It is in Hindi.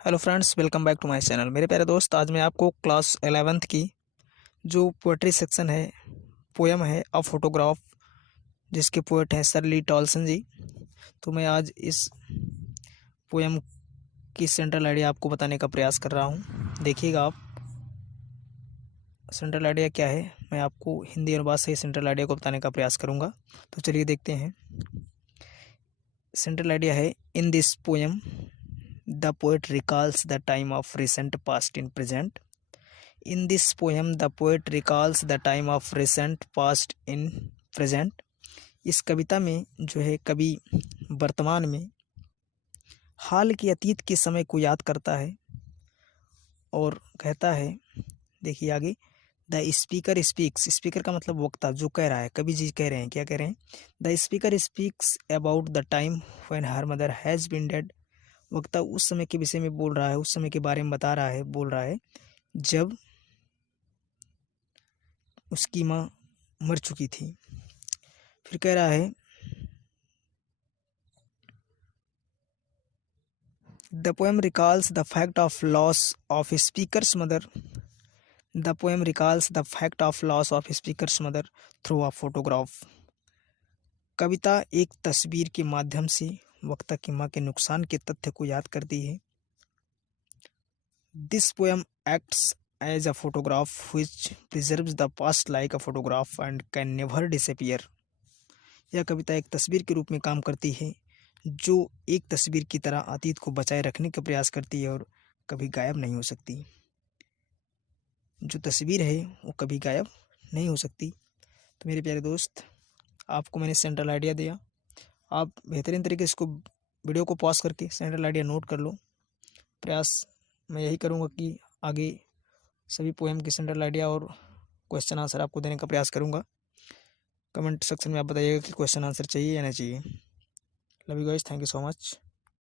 Hello friends, welcome back to my channel. मेरे प्यारे दोस्त, आज मैं आपको क्लास 11th की जो पोएट्री सेक्शन है, पोयम है अ फोटोग्राफ, जिसके पोएट हैं सर ली टॉलसन जी। तो मैं आज इस पोयम की सेंट्रल आइडिया आपको बताने का प्रयास कर रहा हूँ। देखिएगा आप सेंट्रल आइडिया क्या है। मैं आपको हिंदी अनुवाद से सेंट्रल आइडिया को बताने का प्रयास करूँगा। तो चलिए देखते हैं। सेंट्रल आइडिया है, in this poem the poet recalls the time of recent past in present. In this poem, the poet recalls the time of recent past in present. इस कविता में जो है कवि वर्तमान में हाल के अतीत के समय को याद करता है और कहता है, देखिए आगे, द स्पीकर स्पीक्स। स्पीकर का मतलब वक्ता, जो कह रहा है, कवि जी कह रहे हैं, क्या कह रहे हैं? The speaker speaks about the time when her mother has been dead. वक्ता उस समय के विषय में बोल रहा है, उस समय के बारे में बता रहा है, बोल रहा है जब उसकी माँ मर चुकी थी। फिर कह रहा है, the poem recalls the fact of loss of speakers mother. The poem recalls the fact of loss of speakers mother through a photograph. कविता एक तस्वीर के माध्यम से वक्ता की माँ के नुकसान के तथ्य को याद करती है। This poem acts as a photograph which preserves the past like a photograph and can never disappear. यह कविता एक तस्वीर के रूप में काम करती है, जो एक तस्वीर की तरह अतीत को बचाए रखने का प्रयास करती है और कभी गायब नहीं हो सकती। जो तस्वीर है वो कभी गायब नहीं हो सकती। तो मेरे प्यारे दोस्त, आपको मैंने सेंट्रल आइडिया दिया। आप बेहतरीन तरीके से इसको वीडियो को पॉज करके सेंट्रल आइडिया नोट कर लो। प्रयास मैं यही करूँगा कि आगे सभी पोएम की सेंट्रल आइडिया और क्वेश्चन आंसर आपको देने का प्रयास करूँगा। कमेंट सेक्शन में आप बताइएगा कि क्वेश्चन आंसर चाहिए या नहीं चाहिए। Love you guys, thank you so much.